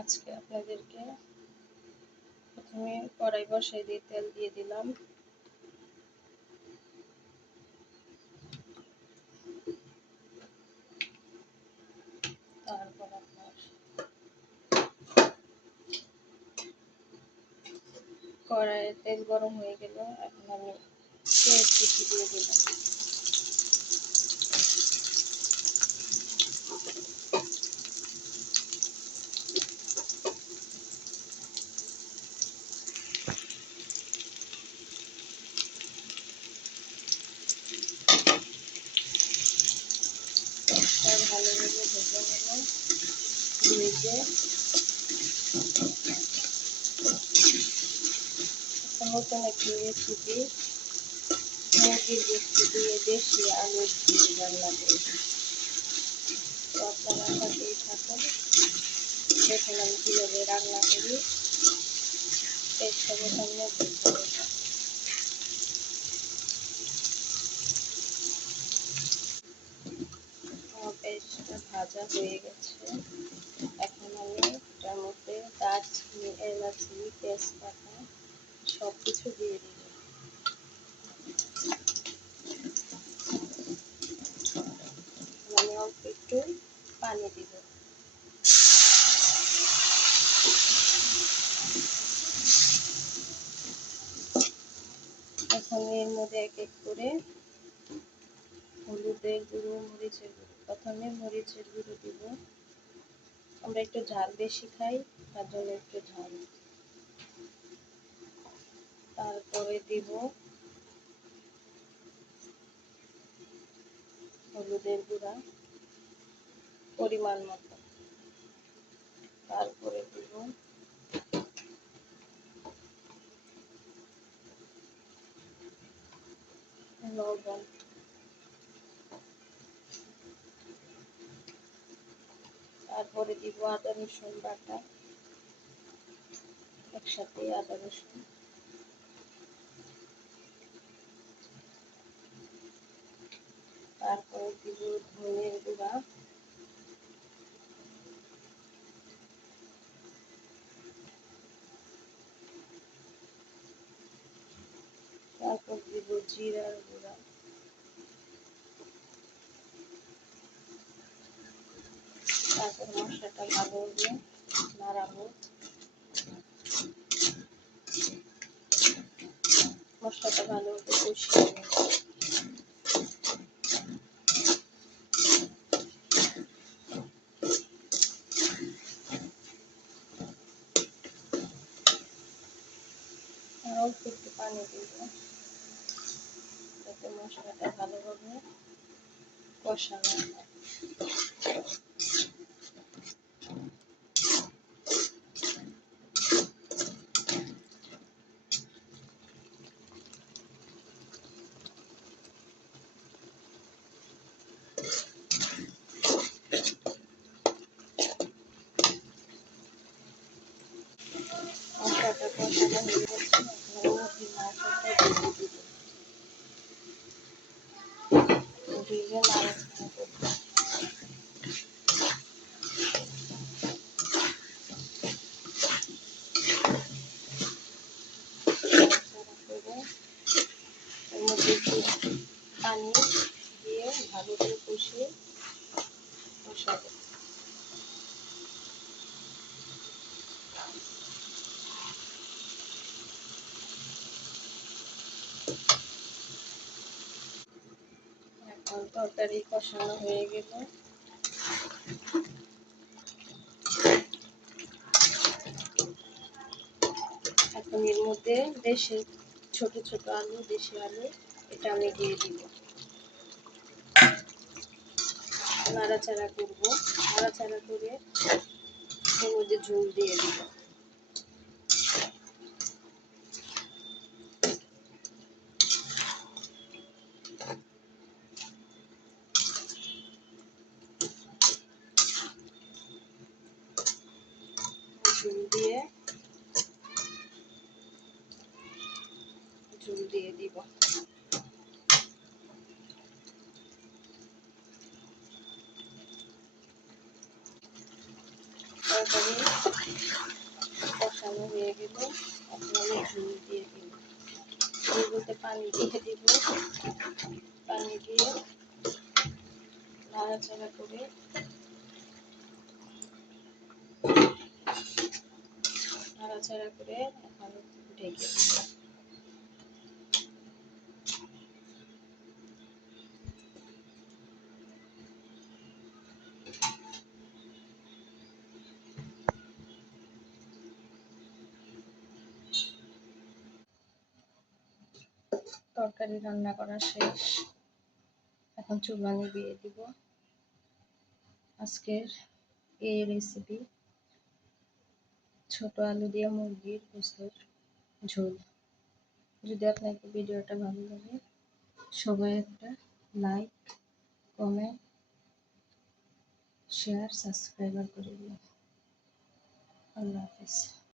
আজকে আপনাদেরকে প্রথমে কড়াই বসাই দিয়ে তেল দিয়ে দিলাম। তারপর আপনার কড়াইয়ে তেল গরম হয়ে গেল, এখন আমি পেঁয়াজ কুচি দিয়ে দিলাম। ভালোভাবে ভেজে নেব। ভেজে নতুন একটি রেসিপি মুরগির গোশত দিয়ে দেশি আলু দিয়ে রান্না করি। তো আপনারা সাথেই থাকুন, দেখুন আমি কীভাবে রান্না করি। পেস্টটাকে সামনে ভেজে নেব। আমার পেস্টটা ভাজা হয়ে গেছে। এখন আমি এটার মধ্যে দারচিনি, এলাচি, তেজপাতা সব কিছু দিয়ে দিব। আমি অল্প একটু পানি দিব। এখন এর মধ্যে এক এক করে হলুদের গুঁড়ো, মরিচের গুঁড়ো। প্রথমে মরিচের গুঁড়ো দিব। আমরা একটু ঝাল বেশি খাই, তার জন্য একটু ঝাল। তারপরে দিব হলুদের গুঁড়া পরিমাণ মতো। তারপরে দিব লবণ। তারপরে দিব আদা রসুন বাটা, একসাথে আদা রসুন। তারপরে দিব ধনের গুঁড়া, তারপর দিব জিরার গুঁড়া, তারপর মশলাটা ভালোভাবে নাড়াবো। মশলাটা ভালোভাবে কষিয়ে নেব। আর অল্প একটু পানি দিব, যাতে মশলাটা ভালোভাবে কষানো হয়। মশলাটা কষানো হয়ে গেছে, এখন মুরগির মাংসটা দিয়ে দিব। দিয়ে নাড়াচাড়া করব। নাড়াচাড়া করে এর মধ্যে একটু পানি দিয়ে ভালো করে কষিয়ে কষাবো। এখন তরকারি কষানো হয়ে গেল। এখন এর মধ্যে দেশি ছোট ছোট আলু, দেশি আলু, এটা আমি দিয়ে দিব। নাড়াচাড়া করব। নাড়াচাড়া করে এর মধ্যে ঝোল দিয়ে দিব। ঝোল দিয়ে দিব। তরকারি কষানো হয়ে গেলে এখন আমি ঝোল দিয়ে দিব। ঝোল বলতে পানি দিয়ে দিব। পানি দিয়ে নাড়াচাড়া করে এখন ঢেকে দিব। তরকারি রান্না করা শেষ, এখন চুলা নিভিয়ে দিব। আজকের এই রেসিপি ছোট আলু দিয়ে মুরগির গোশতের ঝোল। যদি আপনাকে ভিডিওটা ভালো লাগে সবাই একটা লাইক, কমেন্ট, শেয়ার, সাবস্ক্রাইব করে দিন। আল্লাহ হাফেজ।